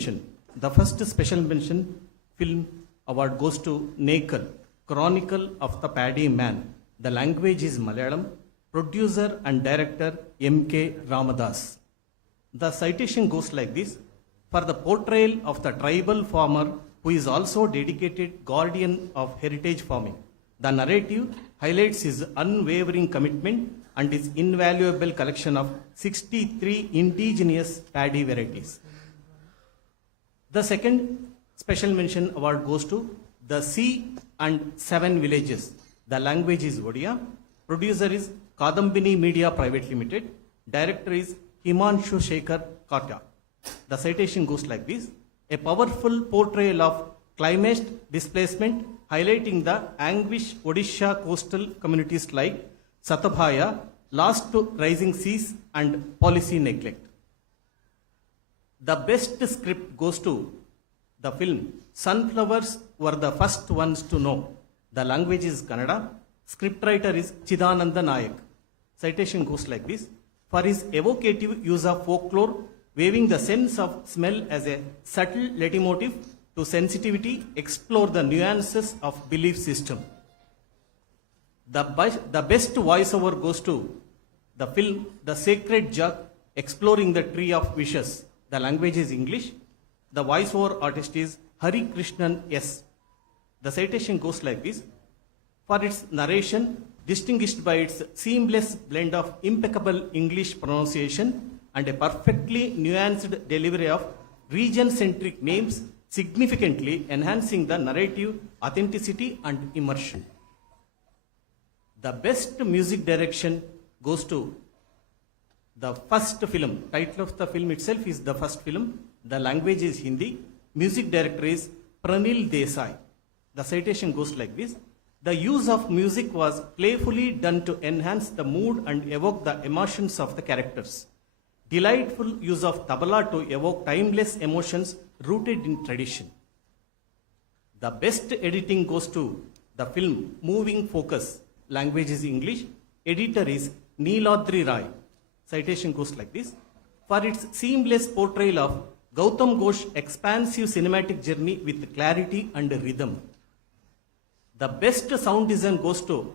The first special mention film award goes to NIKESH, Chronicle of the Paddy Man. The language is Malayalam. Producer and director M.K. Ramadas. The citation goes like this: for the portrayal of the tribal farmer who is also dedicated guardian of heritage farming. The narrative highlights his unwavering commitment and his invaluable collection of 63 indigenous paddy varieties. The second special mention award goes to The Sea and Seven Villages. The language is Odia. Producer is Kadambini Media Private Limited. Director is Himanshu Shekhar Kata. The citation goes like this: a powerful portrayal of climate displacement highlighting the anguish Odisha coastal communities like Satabhaya, lost to rising seas and policy neglect. The best script goes to the film Sunflowers Were the First Ones to Know. The language is Kannada. Scriptwriter is Chidananda Nayak. Citation goes like this: for his evocative use of folklore, weaving the sense of smell as a subtle leitmotif to sensitivity, explore the nuances of belief system. The best voiceover goes to the film The Sacred Jug, exploring the tree of wishes. The language is English. The voiceover artist is Hari Krishnan S. The citation goes like this: for its narration, distinguished by its seamless blend of impeccable English pronunciation and a perfectly nuanced delivery of region-centric names, significantly enhancing the narrative authenticity and immersion. The best music direction goes to the first film. Title of the film itself is The First Film. The language is Hindi. Music director is Pranil Desai. The citation goes like this: the use of music was playfully done to enhance the mood and evoke the emotions of the characters. Delightful use of tabla to evoke timeless emotions rooted in tradition. The best editing goes to the film Moving Focus. Language is English. Editor is Neeladri Rai. Citation goes like this: for its seamless portrayal of Gautam Ghosh's expansive cinematic journey with clarity and rhythm. The best sound design goes to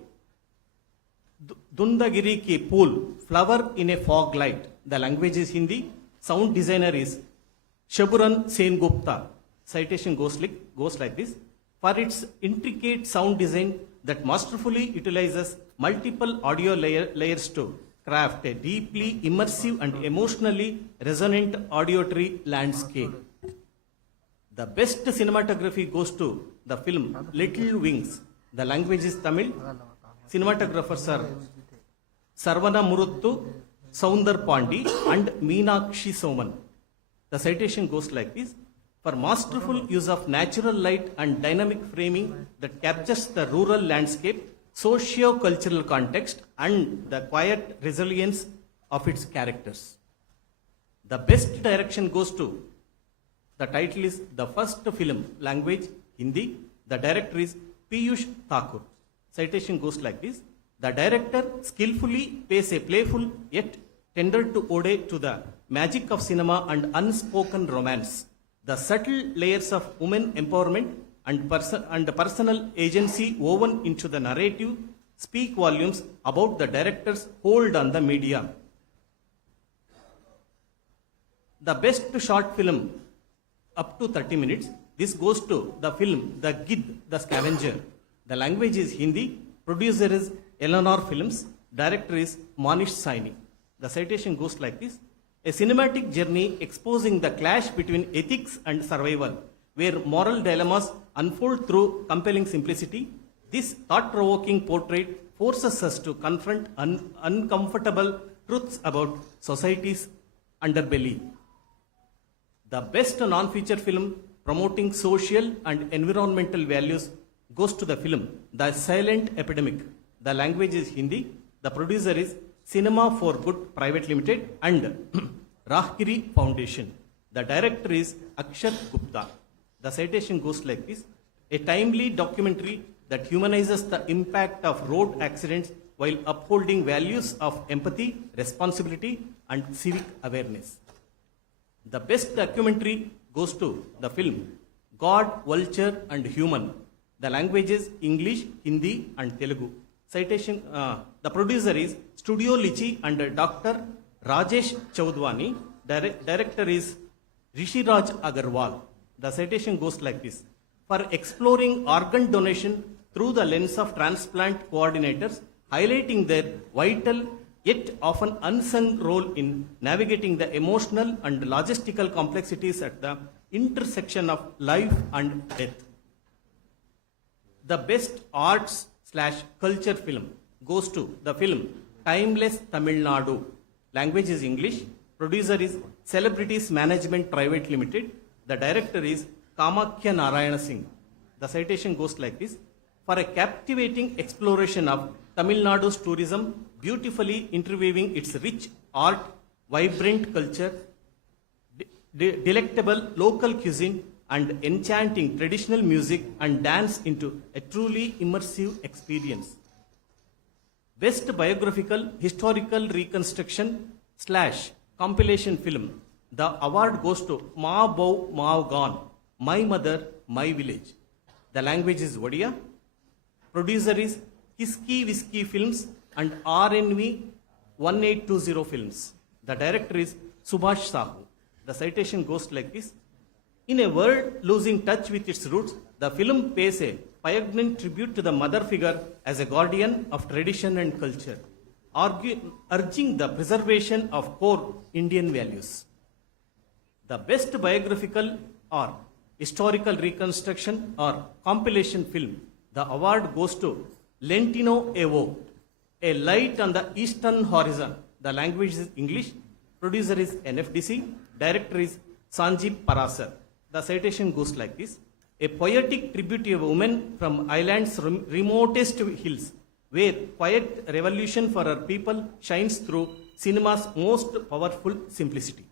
Dundagiri Ki Pool, Flower in a Fog Light. The language is Hindi. Sound designer is Shaburan Sen Gupta. Citation goes like this: for its intricate sound design that masterfully utilizes multiple audio layers to craft a deeply immersive and emotionally resonant auditory landscape. The best cinematography goes to the film Little Wings. The language is Tamil. Cinematographers are Sarvana Muruttu, Soundar Pandi and Meenakshi Soman. The citation goes like this: for masterful use of natural light and dynamic framing that captures the rural landscape, socio-cultural context and the quiet resilience of its characters. The best direction goes to the title is The First Film. Language Hindi. The director is Piyush Thakur. Citation goes like this: the director skillfully pays a playful yet tender to ode to the magic of cinema and unspoken romance. The subtle layers of women empowerment and personal agency woven into the narrative speak volumes about the director's hold on the media. The best short film up to 30 minutes. This goes to the film The Gid, the Scavenger. The language is Hindi. Producer is Eleanor Films. Director is Manish Saini. The citation goes like this: a cinematic journey exposing the clash between ethics and survival, where moral dilemmas unfold through compelling simplicity. This thought-provoking portrait forces us to confront uncomfortable truths about society's underbelly. The best non-feature film promoting social and environmental values goes to the film The Silent Epidemic. The language is Hindi. The producer is Cinema for Good Private Limited and Rahgiri Foundation. The director is Akshat Gupta. The citation goes like this: a timely documentary that humanizes the impact of road accidents while upholding values of empathy, responsibility, and civic awareness. The best documentary goes to the film God, Vulture and Human. The language is English, Hindi and Telugu. Citation, the producer is Studio Lichi and Dr. Rajesh Chaudhwani. Director is Rishiraj Agarwal. The citation goes like this. For exploring organ donation through the lens of transplant coordinators, highlighting their vital yet often unsung role in navigating the emotional and logistical complexities at the intersection of life and death. The best arts/culture film goes to the film Timeless Tamil Nadu. Language is English. Producer is Celebrities Management Private Limited. The director is Kamakhya Narayana Singh. The citation goes like this. For a captivating exploration of Tamil Nadu's tourism, beautifully interweaving its rich art, vibrant culture, delectable local cuisine, and enchanting traditional music and dance into a truly immersive experience. Best biographical historical reconstruction / compilation film. The award goes to Ma Bow Mao Gone, My Mother, My Village. The language is Odia. Producer is Kiski Whiskey Films and RNV 1820 Films. The director is Subhash Sahu. The citation goes like this. In a world losing touch with its roots, the film pays a poignant tribute to the mother figure as a guardian of tradition and culture, urging the preservation of core Indian values. The best biographical or historical reconstruction or compilation film, the award goes to Lentino Evo, A Light on the Eastern Horizon. The language is English. Producer is NFDC. Director is Sanjeev Parasar. The citation goes like this. A poetic tribute to a woman from Ireland's remotest hills, where quiet revolution for her people shines through cinema's most powerful simplicity.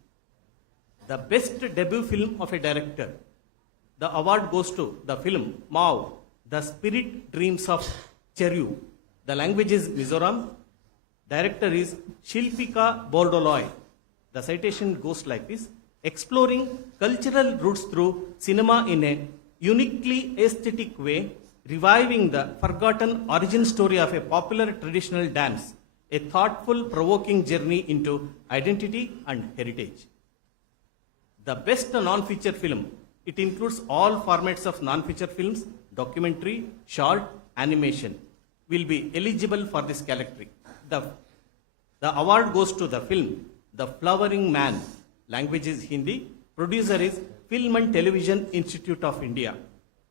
The best debut film of a director. The award goes to the film Mao, The Spirit Dreams of Cheru. The language is Mizoram. Director is Shilpika Bordoloi. The citation goes like this. Exploring cultural roots through cinema in a uniquely aesthetic way, reviving the forgotten origin story of a popular traditional dance, a thoughtful, provoking journey into identity and heritage. The best non-feature film. It includes all formats of non-feature films, documentary, short, animation, will be eligible for this category. The award goes to the film The Flowering Man. Language is Hindi. Producer is Film and Television Institute of India.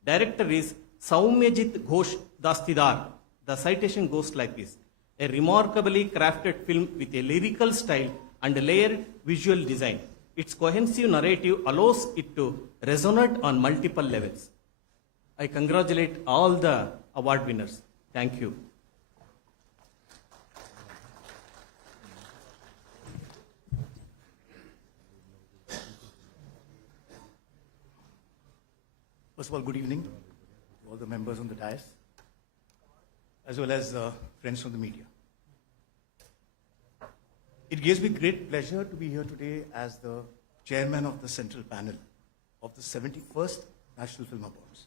Director is Saumyajit Ghosh Dastidar. The citation goes like this. A remarkably crafted film with a lyrical style and layered visual design. Its cohesive narrative allows it to resonate on multiple levels. I congratulate all the award winners. Thank you. First of all, good evening to all the members on the dais, as well as friends from the media. It gives me great pleasure to be here today as the chairman of the central panel of the 71st National Film Awards.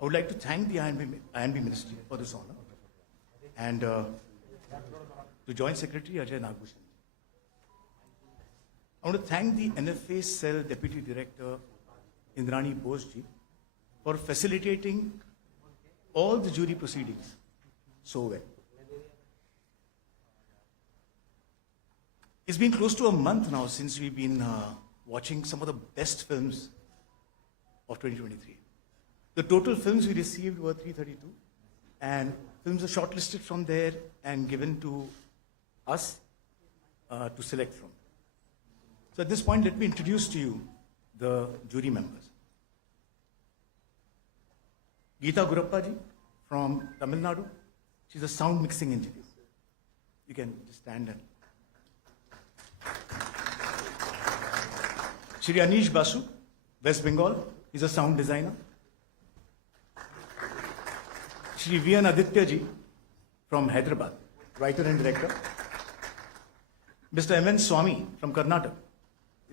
I would like to thank the INB Ministry for this honor and to Joint Secretary Ajay Nagbhushan. I want to thank the NFA Cell Deputy Director Indrani Bose-ji for facilitating all the jury proceedings so well. It's been close to a month now since we've been watching some of the best films of 2023. The total films we received were 332, and films are shortlisted from there and given to us to select from. So at this point, let me introduce to you the jury members. Geeta Gurappa ji from Tamil Nadu. She's a sound mixing engineer. You can just stand and. Shri Anish Basu, West Bengal. He's a sound designer. Shri V.N. Aditya ji from Hyderabad, writer and director. Mr. M.N. Swami from Karnataka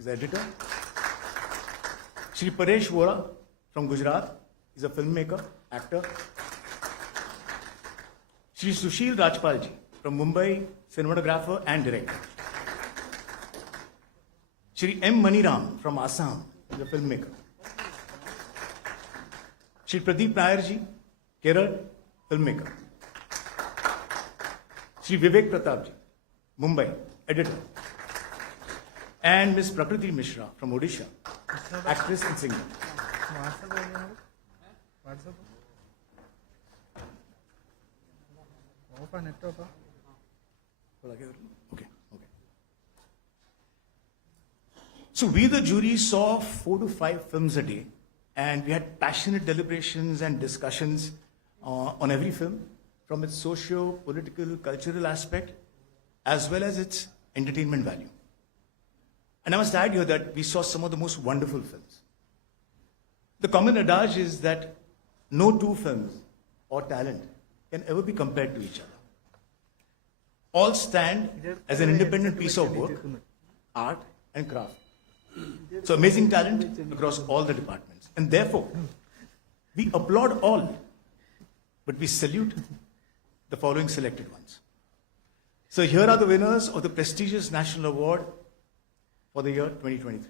is the editor. Shri Paresh Vora from Gujarat is a filmmaker, actor. Shri Sushil Rajpalji from Mumbai, cinematographer and director. Shri M. Maniram from Assam is a filmmaker. Shri Pradeep Nayarji, Kerala, filmmaker. Shri Vivek Pratapji, Mumbai, editor. And Miss Prakriti Mishra from Odisha, actress and singer. Okay. So we, the jury, saw 4 to 5 films a day, and we had passionate deliberations and discussions on every film, from its socio-political, cultural aspect, as well as its entertainment value. And I must add here that we saw some of the most wonderful films. The common adage is that no two films or talent can ever be compared to each other. All stand as an independent piece of work, art and craft. So amazing talent across all the departments. And therefore, we applaud all, but we salute the following selected ones. So here are the winners of the prestigious National Award for the year 2023.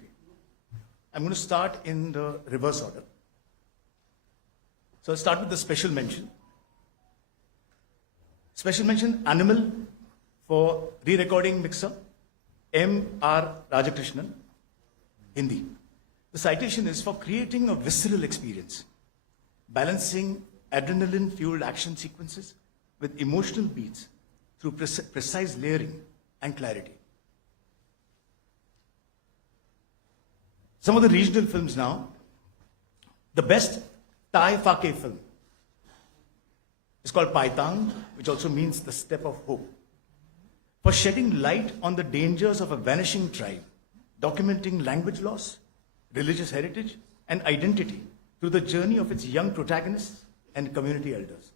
I'm going to start in the reverse order. So I'll start with the special mention. Special mention, Animal, for re-recording mixer, M.R. Rajakrishnan, Hindi. The citation is for creating a visceral experience, balancing adrenaline-fueled action sequences with emotional beats through precise layering and clarity. Some of the regional films now. The best Thai Phake film is called Paitang, which also means the step of hope, for shedding light on the dangers of a vanishing tribe, documenting language loss, religious heritage, and identity through the journey of its young protagonists and community elders.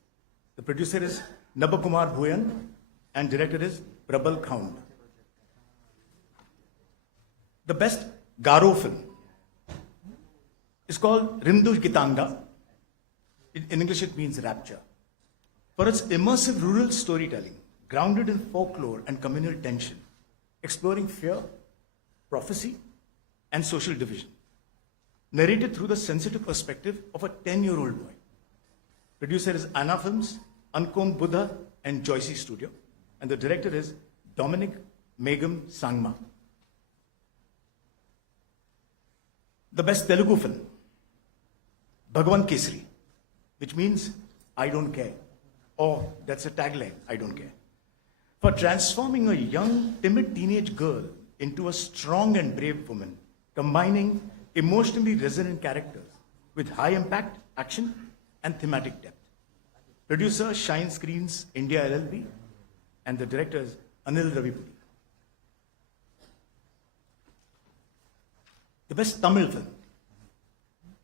The producer is Nabakumar Bhuyan and director is Prabal Khaund. The best Garo film is called Rimdu Gitanga. In English it means rapture. For its immersive rural storytelling, grounded in folklore and communal tension, exploring fear, prophecy, and social division. Narrated through the sensitive perspective of a 10-year-old boy. Producer is Anna Films, Ankom Buddha, and Joycey Studio. And the director is Dominic Megam Sangma. The best Telugu film, Bhagwan Kesari, which means I don't care. Or that's a tagline, I don't care. For transforming a young, timid teenage girl into a strong and brave woman, combining emotionally resonant characters with high impact action and thematic depth. Producer Shine Screens India LLP, and the director is Anil Ravipudi. The best Tamil film,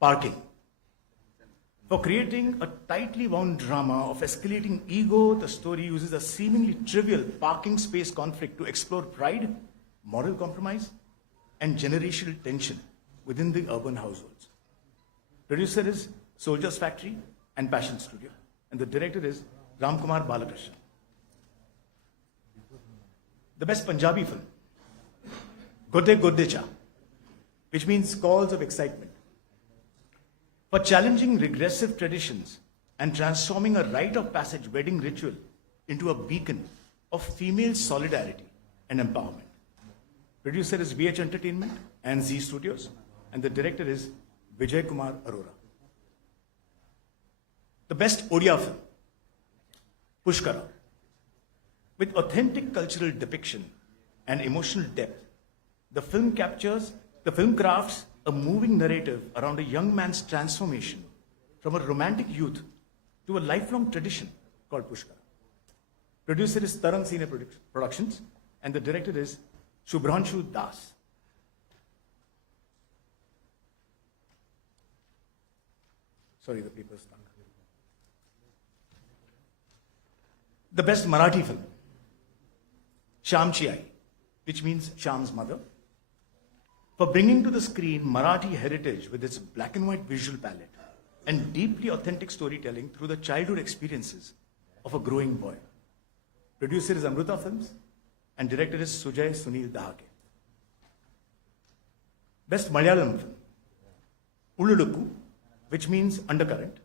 Parking. For creating a tightly wound drama of escalating ego, the story uses a seemingly trivial parking space conflict to explore pride, moral compromise, and generational tension within the urban households. Producer is Soldiers Factory and Passion Studio, and the director is Ramkumar Balakrishnan. The best Punjabi film, Godde Godde Cha, which means calls of excitement. For challenging regressive traditions and transforming a rite of passage wedding ritual into a beacon of female solidarity and empowerment. Producer is VH Entertainment and Z Studios, and the director is Vijay Kumar Arora. The best Odia film, Pushkara. With authentic cultural depiction and emotional depth, the film crafts a moving narrative around a young man's transformation from a romantic youth to a lifelong tradition called Pushkara. Producer is Tarang Senior Productions, and the director is Shubhranshu Das. Sorry, the paper is stuck. The best Marathi film, Shamchi Ai, which means Sham's mother. for bringing to the screen Marathi heritage with its black and white visual palette and deeply authentic storytelling through the childhood experiences of a growing boy. Producer is Amruta Films and director is Sujay Sunil Dahake. Best Malayalam film, Ululukku, which means undercurrent,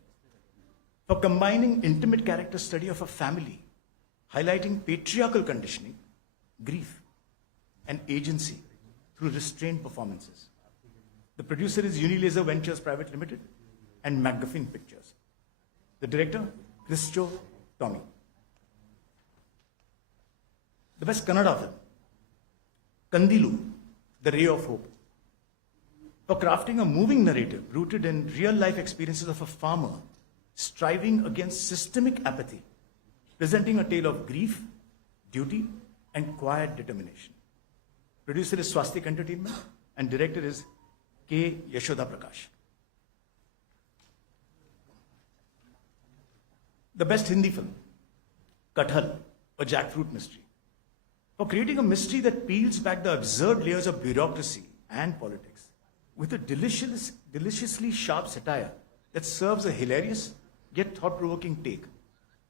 for combining intimate character study of a family, highlighting patriarchal conditioning, grief, and agency through restrained performances. The producer is Unilaser Ventures Private Limited and McGuffin Pictures. The director, Christo Tommy. The best Kannada film, Kandilu, The Ray of Hope, for crafting a moving narrative rooted in real-life experiences of a farmer striving against systemic apathy, presenting a tale of grief, duty, and quiet determination. Producer is Swastik Entertainment and director is K. Yashoda Prakash. The best Hindi film, Kathal, a jackfruit mystery, for creating a mystery that peels back the absurd layers of bureaucracy and politics with a deliciously sharp satire that serves a hilarious yet thought-provoking take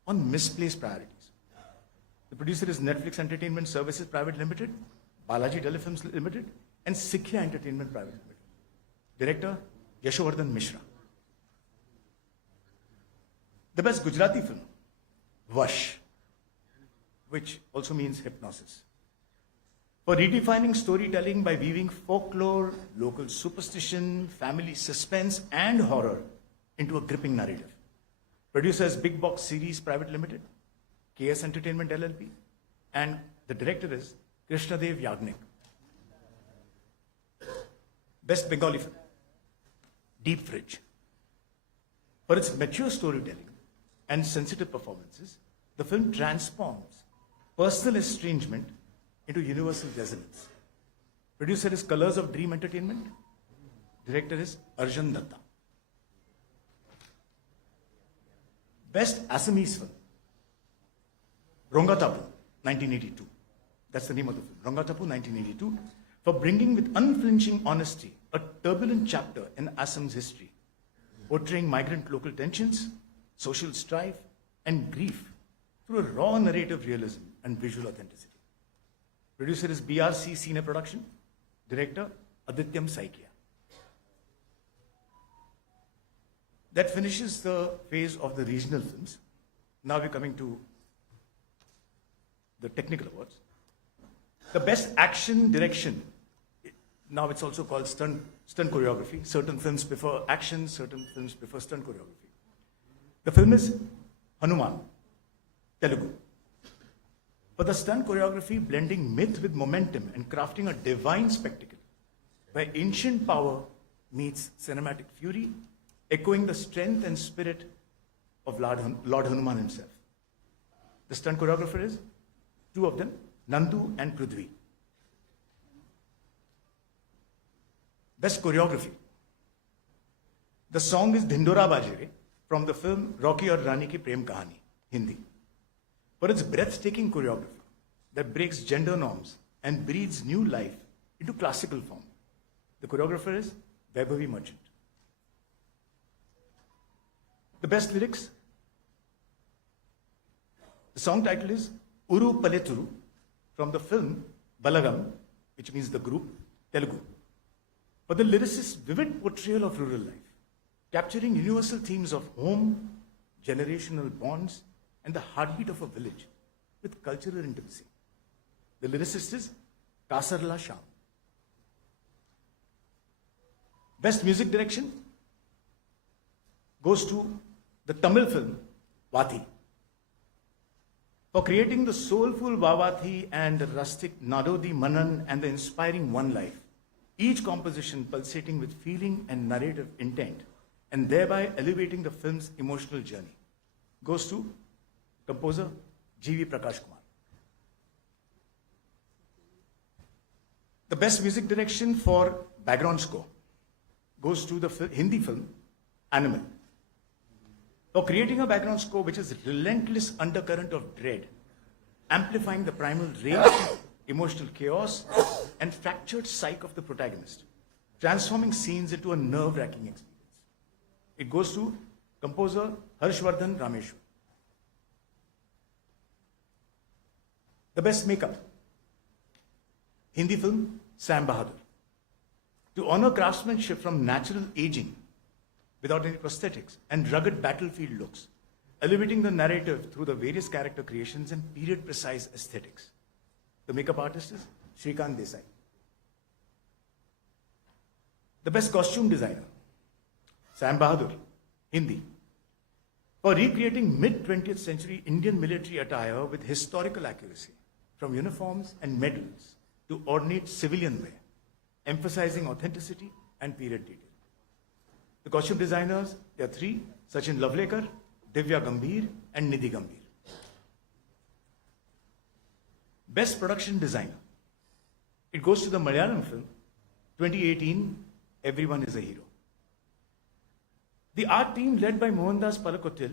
on misplaced priorities. The producer is Netflix Entertainment Services Private Limited, Balaji Telefilms Limited, and Sikhya Entertainment Private Limited. Director, Yashovardhan Mishra. The best Gujarati film, Vash, which also means hypnosis, for redefining storytelling by weaving folklore, local superstition, family suspense, and horror into a gripping narrative. Producer is Big Box Series Private Limited, KS Entertainment LLP, and the director is Krishnadev Yagnik. Best Bengali film, Deep Fridge. For its mature storytelling and sensitive performances, the film transforms personal estrangement into universal resonance. Producer is Colors of Dream Entertainment. Director is Arjun Datta. Best Assamese film, Rongatapu, 1982. That's the name of the film, Rongatapu, 1982, for bringing with unflinching honesty a turbulent chapter in Assam's history, portraying migrant local tensions, social strife, and grief through a raw narrative realism and visual authenticity. Producer is BRC Cine Production. Director, Adityam Saikia. That finishes the phase of the regional films. Now we're coming to the technical awards. The best action direction, now it's also called stunt choreography. Certain films prefer action, certain films prefer stunt choreography. The film is Hanuman, Telugu. For the stunt choreography, blending myth with momentum and crafting a divine spectacle where ancient power meets cinematic fury, echoing the strength and spirit of Lord Hanuman himself. The stunt choreographer is two of them, Nandu and Prithvi. Best choreography. The song is Dhindora Bajere from the film Rocky Aur Rani Ki Prem Kahani, Hindi. For its breathtaking choreography that breaks gender norms and breathes new life into classical form. The choreographer is Vaibhavi Merchant. The best lyrics. The song title is Uru Paleturu from the film Balagam, which means the group, Telugu. For the lyricist's vivid portrayal of rural life, capturing universal themes of home, generational bonds, and the heartbeat of a village with cultural intimacy. The lyricist is Kasarla Sham. Best music direction goes to the Tamil film Vathi. For creating the soulful Vavathi and the rustic Nadodi Manan and the inspiring One Life, each composition pulsating with feeling and narrative intent, and thereby elevating the film's emotional journey, goes to composer G.V. Prakash Kumar. The best music direction for background score goes to the Hindi film Animal. For creating a background score which is relentless undercurrent of dread, amplifying the primal rage, emotional chaos, and fractured psyche of the protagonist, transforming scenes into a nerve-wracking experience. It goes to composer Harshvardhan Rameshwar. The best makeup, Hindi film Sam Bahadur. To honor craftsmanship from natural aging without any prosthetics and rugged battlefield looks, elevating the narrative through the various character creations and period-precise aesthetics. The makeup artist is Shrikant Desai. The best costume designer, Sam Bahadur, Hindi. For recreating mid-20th century Indian military attire with historical accuracy, from uniforms and medals to ornate civilian wear, emphasizing authenticity and period detail. The costume designers, there are three: Sachin Lavlekar, Divya Gambhir, and Nidhi Gambhir. Best production designer. It goes to the Malayalam film 2018, Everyone is a Hero. The art team led by Mohandas Palakottil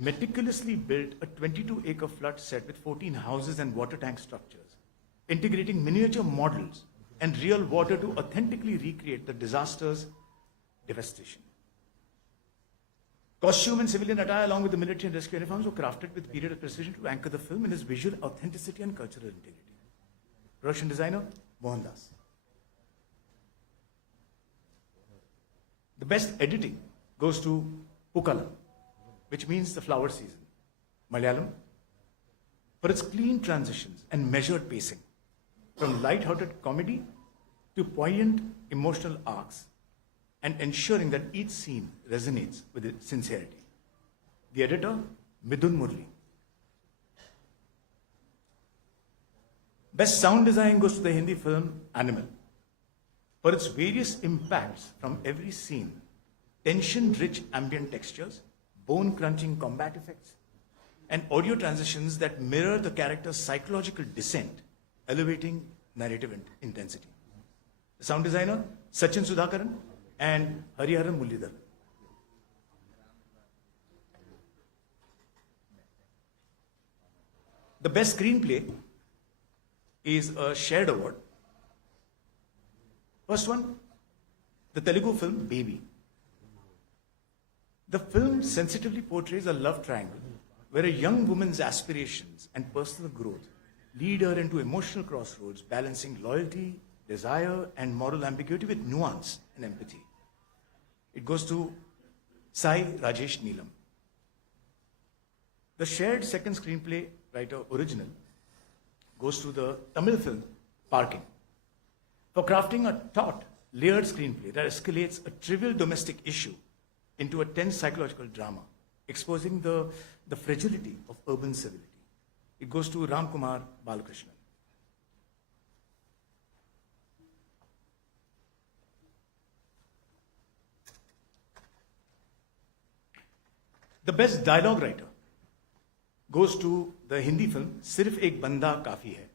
meticulously built a 22-acre flood set with 14 houses and water tank structures, integrating miniature models and real water to authentically recreate the disaster's devastation. Costume and civilian attire along with the military and rescue uniforms were crafted with period of precision to anchor the film in its visual authenticity and cultural integrity. Production designer, Mohandas. The best editing goes to Pukala, which means the flower season, Malayalam, for its clean transitions and measured pacing, from light-hearted comedy to poignant emotional arcs, and ensuring that each scene resonates with its sincerity. The editor, Midun Murli. Best sound design goes to the Hindi film Animal, for its various impacts from every scene, tension-rich ambient textures, bone-crunching combat effects, and audio transitions that mirror the character's psychological descent, elevating narrative intensity. The sound designer, Sachin Sudhakaran and Hariharan Mullidhar. The best screenplay is a shared award. First one, the Telugu film Baby. The film sensitively portrays a love triangle where a young woman's aspirations and personal growth lead her into emotional crossroads, balancing loyalty, desire, and moral ambiguity with nuance and empathy. It goes to Sai Rajesh Neelam. The shared second screenplay writer original goes to the Tamil film Parking, for crafting a taut, layered screenplay that escalates a trivial domestic issue into a tense psychological drama, exposing the fragility of urban civility. It goes to Ramkumar Balakrishnan. The best dialogue writer goes to the Hindi film Sirf Ek Banda Kafi Hai,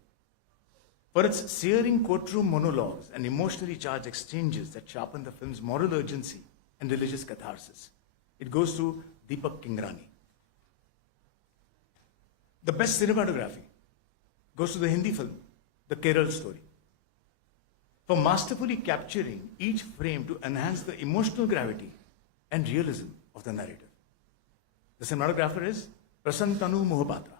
for its searing courtroom monologues and emotionally charged exchanges that sharpen the film's moral urgency and religious catharsis. It goes to Deepak Kingrani. The best cinematography goes to the Hindi film The Kerala Story, for masterfully capturing each frame to enhance the emotional gravity and realism of the narrative. The cinematographer is Prasantanu Mohapatra.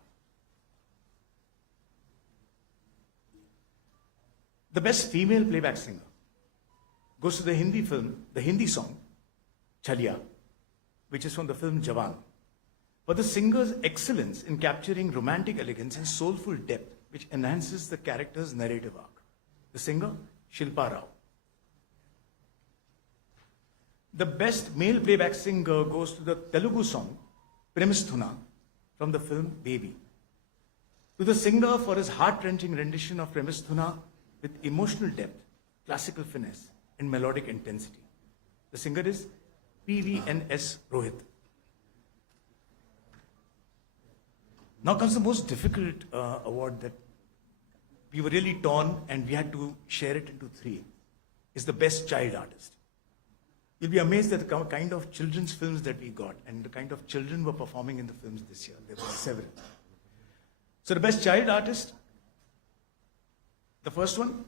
The best female playback singer goes to the Hindi film, the Hindi song Chaliya, which is from the film Jawan, for the singer's excellence in capturing romantic elegance and soulful depth, which enhances the character's narrative arc. The singer, Shilpa Rao. The best male playback singer goes to the Telugu song Premisthuna from the film Baby, to the singer for his heart-wrenching rendition of Premisthuna with emotional depth, classical finesse, and melodic intensity. The singer is PVNS Rohit. Now comes the most difficult award that we were really torn and we had to share it into three. It's the best child artist. You'll be amazed at the kind of children's films that we got and the kind of children were performing in the films this year. There were several. So the best child artist, the first one,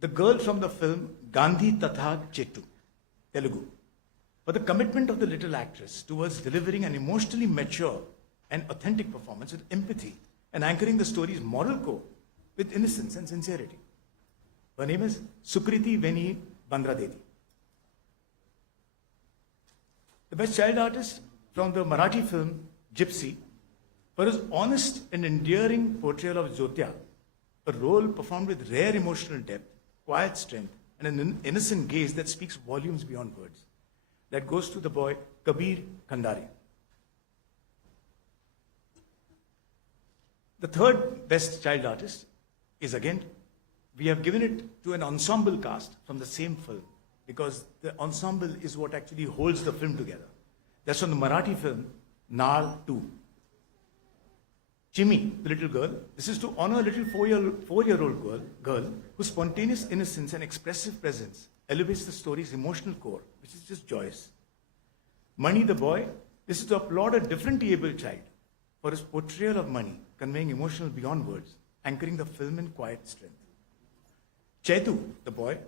the girl from the film Gandhi Tatha Chetu, Telugu, for the commitment of the little actress towards delivering an emotionally mature and authentic performance with empathy and anchoring the story's moral core with innocence and sincerity. Her name is Sukriti Veni Bandradeti. The best child artist from the Marathi film Gypsy for his honest and endearing portrayal of Jyotya, a role performed with rare emotional depth, quiet strength, and an innocent gaze that speaks volumes beyond words. That goes to the boy Kabir Khandari. The third best child artist is again, we have given it to an ensemble cast from the same film because the ensemble is what actually holds the film together. That's from the Marathi film Naal 2. Chimmy, the little girl, this is to honor a little four-year-old girl whose spontaneous innocence and expressive presence elevates the story's emotional core, which is just joyous. Mani, the boy, this is to applaud a differently abled child for his portrayal of Mani, conveying emotional beyond words, anchoring the film in quiet strength. Chetu, the boy,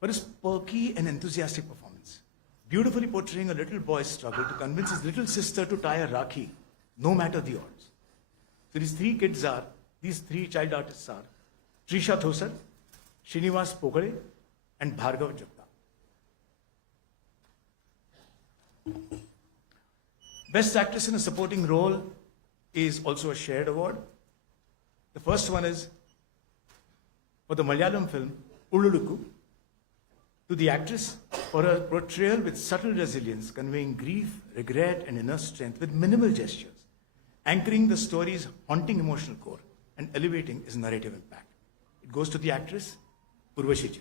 for his perky and enthusiastic performance, beautifully portraying a little boy's struggle to convince his little sister to tie a rakhi, no matter the odds. So these three child artists are Trisha Thosar, Srinivas Pogale, and Bhargav Jagta. Best actress in a supporting role is also a shared award. The first one is for the Malayalam film Ululukku, to the actress for her portrayal with subtle resilience, conveying grief, regret, and inner strength with minimal gestures, anchoring the story's haunting emotional core and elevating its narrative impact. It goes to the actress Urvashi.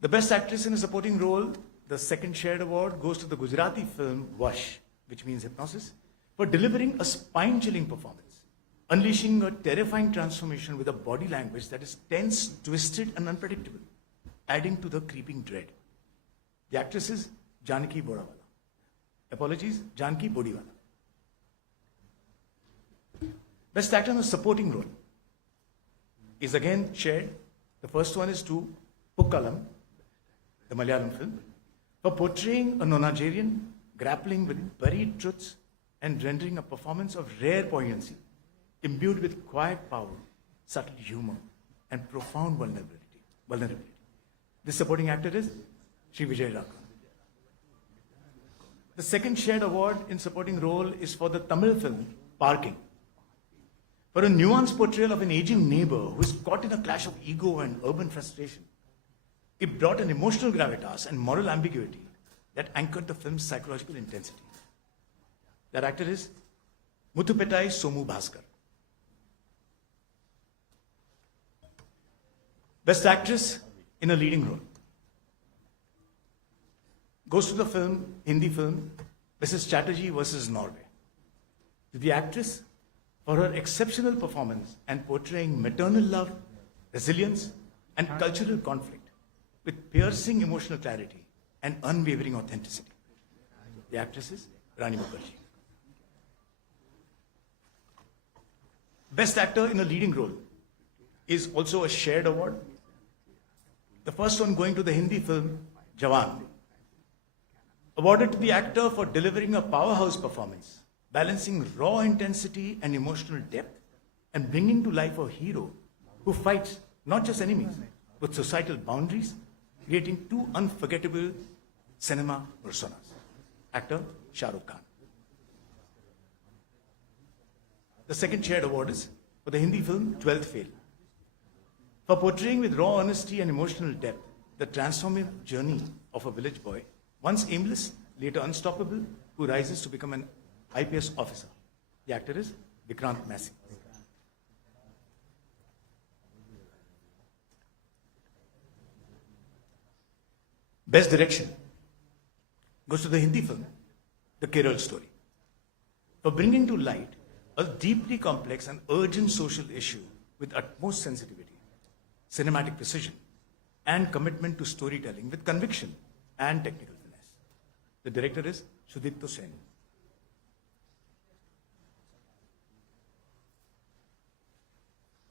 The best actress in a supporting role, the second shared award, goes to the Gujarati film Vash, which means hypnosis, for delivering a spine-chilling performance, unleashing a terrifying transformation with a body language that is tense, twisted, and unpredictable, adding to the creeping dread. The actress is Janaki Bodawala. Apologies, Janaki Bodiwala. Best actor in a supporting role is again shared. The first one is to Pukkalam, the Malayalam film, for portraying a nonagerian grappling with buried truths and rendering a performance of rare poignancy, imbued with quiet power, subtle humor, and profound vulnerability. This supporting actor is Sri Vijay Raka. The second shared award in supporting role is for the Tamil film Parking, for a nuanced portrayal of an aging neighbor who is caught in a clash of ego and urban frustration. It brought an emotional gravitas and moral ambiguity that anchored the film's psychological intensity. That actor is Muthupettai Somu Bhaskar. Best actress in a leading role goes to the Hindi film, Mrs. Chatterjee versus Norway. To the actress for her exceptional performance and portraying maternal love, resilience, and cultural conflict with piercing emotional clarity and unwavering authenticity. The actress is Rani Mukherjee. Best actor in a leading role is also a shared award. The first one going to the Hindi film Jawan, awarded to the actor for delivering a powerhouse performance, balancing raw intensity and emotional depth, and bringing to life a hero who fights not just enemies, but societal boundaries, creating two unforgettable cinema personas. Actor Shah Rukh Khan. The second shared award is for the Hindi film 12th Fail, for portraying with raw honesty and emotional depth the transformative journey of a village boy, once aimless, later unstoppable, who rises to become an IPS officer. The actor is Vikrant Massey. Best direction goes to the Hindi film, The Kerala Story, for bringing to light a deeply complex and urgent social issue with utmost sensitivity, cinematic precision, and commitment to storytelling with conviction and technical finesse. The director is Sudipto Sen.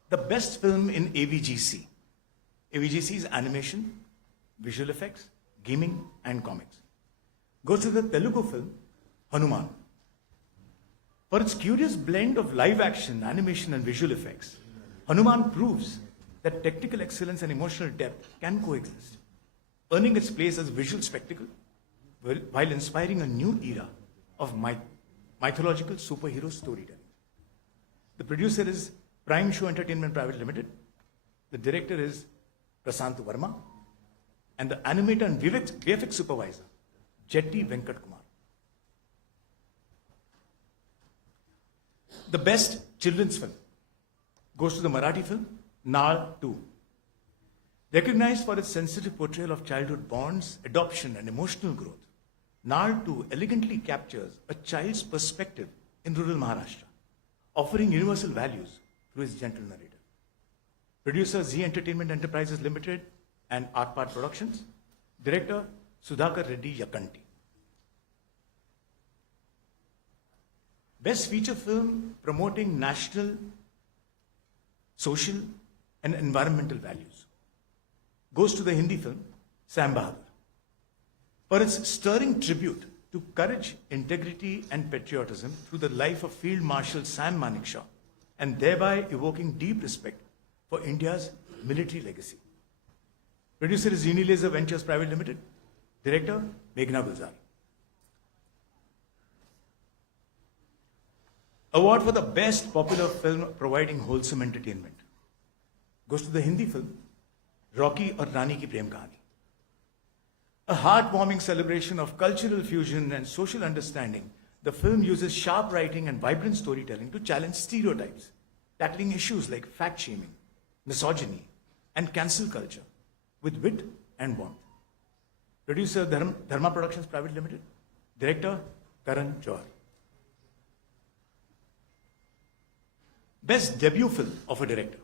The the best film in AVGC. AVGC is animation, visual effects, gaming, and comics. Goes to the Telugu film, Hanuman. For its curious blend of live action, animation, and visual effects, Hanuman proves that technical excellence and emotional depth can coexist, earning its place as a visual spectacle while inspiring a new era of mythological superhero storytelling. The producer is Prime Show Entertainment Private Limited. The director is Prasant Verma. And the animator and VFX supervisor, Jetty Venkat Kumar. The best children's film goes to the Marathi film, Naal 2. Recognized for its sensitive portrayal of childhood bonds, adoption, and emotional growth, Naal 2 elegantly captures a child's perspective in rural Maharashtra, offering universal values through his gentle narrative. Producer Z Entertainment Enterprises Limited and Artpart Productions. Director Sudhakar Reddy Yakanti. Best feature film promoting national, social, and environmental values goes to the Hindi film Sam Bahadur for its stirring tribute to courage, integrity, and patriotism through the life of Field Marshal Sam Manekshaw, and thereby evoking deep respect for India's military legacy. Producer is Unilaser Ventures Private Limited. Director, Meghna Gulzar. Award for the best popular film providing wholesome entertainment goes to the Hindi film Rocky और रानी की प्रेम कहानी. A heartwarming celebration of cultural fusion and social understanding, the film uses sharp writing and vibrant storytelling to challenge stereotypes, tackling issues like fact-shaming, misogyny, and cancel culture with wit and warmth. Producer Dharma Productions Private Limited. Director Karan Johar. Best debut film of a director.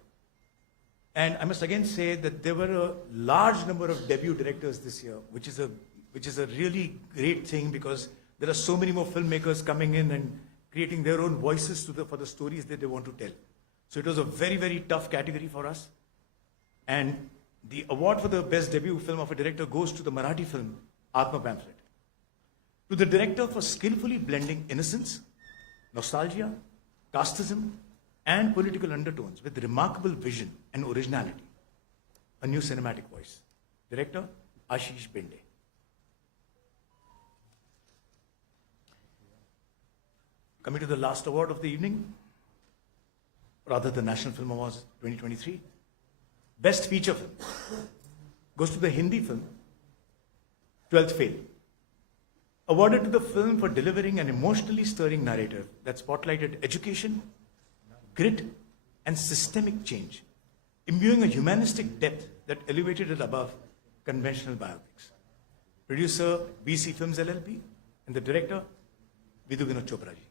And I must again say that there were a large number of debut directors this year, which is a really great thing because there are so many more filmmakers coming in and creating their own voices for the stories that they want to tell. So it was a very, very tough category for us. And the award for the best debut film of a director goes to the Marathi film Atma Pamphlet. To the director for skillfully blending innocence, nostalgia, casteism, and political undertones with remarkable vision and originality. A new cinematic voice. Director Ashish Bende. Coming to the last award of the evening, rather the National Film Awards 2023. Best feature film goes to the Hindi film 12th Fail. Awarded to the film for delivering an emotionally stirring narrative that spotlighted education, grit, and systemic change, imbuing a humanistic depth that elevated it above conventional biopics. Producer BC Films LLP and the director Vidhu Vinod Chopra ji.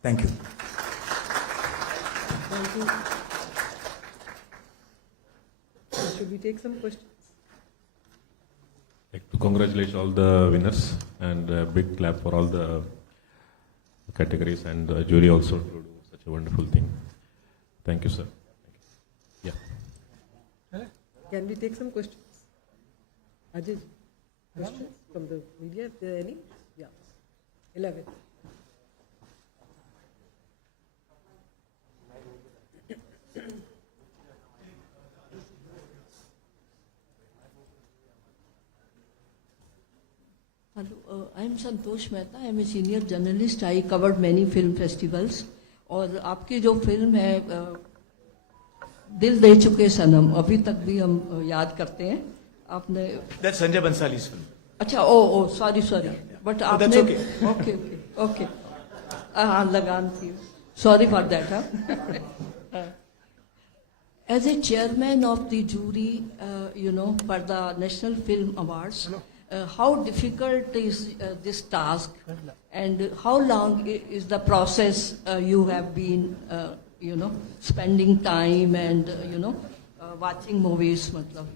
Thank you. Thank you. Should we take some questions? I'd like to congratulate all the winners and a big clap for all the categories and the jury also to do such a wonderful thing. Thank you, sir. Thank you. Yeah. Can we take some questions? Ajay, questions from the media, if there are any? Yeah. 11. Hello, I'm Santosh Mehta. I'm a senior journalist. I covered many film festivals. और आपकी जो film है दिल दे चुके सनम अभी तक भी हम याद करते हैं. आपने That's Sanjay Bansali's film. अच्छा ओ सॉरी बट आपने that's okay. ओके हाँ लगान थी. Sorry for that. As a chairman of the jury, for the National Film Awards, how difficult is this task, and how long is the process you have been, spending time and watching movies, मतलब,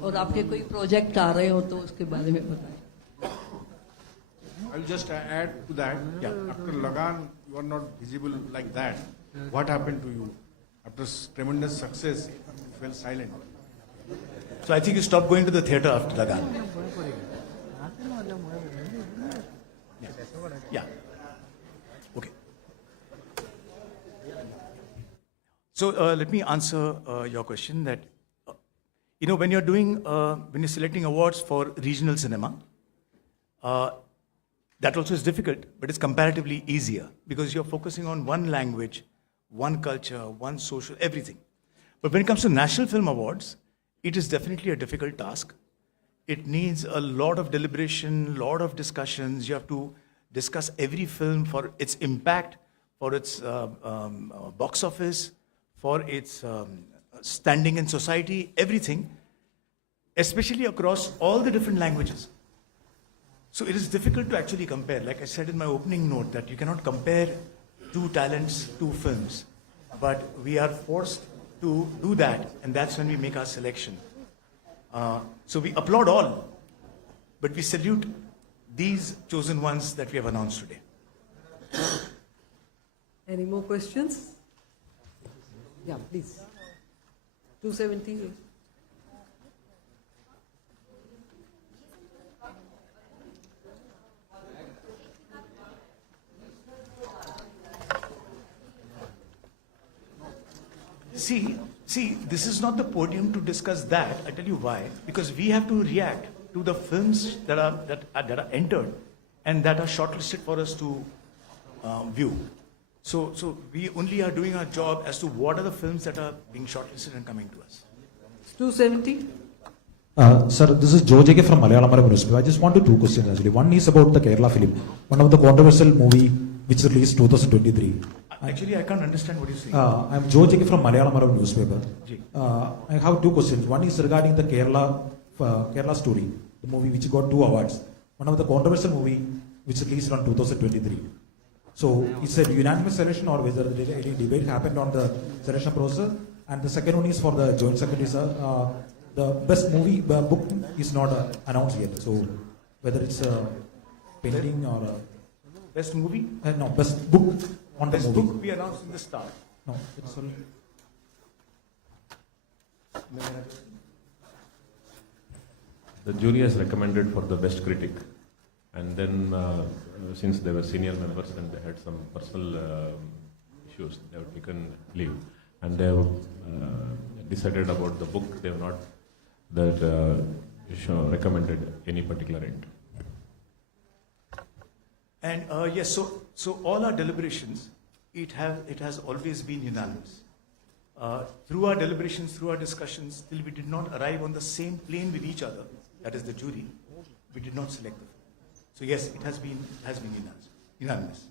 और आपके कोई project आ रहे हो तो उसके बारे में बताएं. I'll just add to that. Yeah. After Lagan, you are not visible like that. What happened to you? After tremendous success, you fell silent. So I think you stopped going to the theatre after Lagan. Yeah. Yeah. Okay. So let me answer your question that, when you're when you're selecting awards for regional cinema, that also is difficult, but it's comparatively easier because you're focusing on one language, one culture, one social, everything. But when it comes to National Film Awards, it is definitely a difficult task. It needs a lot of deliberation, lot of discussions. You have to discuss every film for its impact, for its box office, for its standing in society, everything, especially across all the different languages. So it is difficult to actually compare. Like I said in my opening note, that you cannot compare two talents, two films. But we are forced to do that, and that's when we make our selection. So we applaud all, but we salute these chosen ones that we have announced today. Any more questions? Yeah, please. 270. See, this is not the podium to discuss that. I tell you why. Because we have to react to the films that are entered and that are shortlisted for us to view. So we only are doing our job as to what are the films that are being shortlisted and coming to us. 270. Sir, this is Joe J.K. from Malayalam newspaper. I just wanted two questions actually. One is about the Kerala film, one of the controversial movie which released 2023. Actually, I can't understand what you're saying. I'm Joe J.K. from Malayalam newspaper. Ji. I have two questions. One is regarding the Kerala story, the movie which got 2 awards. One of the controversial movie which released on 2023. So it's a unanimous selection or whether any debate happened on the selection process. And the second one is for the joint secretary, sir. The best movie book is not announced yet. So whether it's painting or Best movie? no, best book on the Best movie. book we announced in the start. No, it's only. The jury has recommended for the best critic, and then since they were senior members and they had some personal issues, they have taken leave, and they have decided about the book. They have not recommended any particular end. And yes, so all our deliberations, it has always been unanimous. Through our deliberations, through our discussions, till we did not arrive on the same plane with each other, that is the jury, we did not select the film. So yes, it has been unanimous.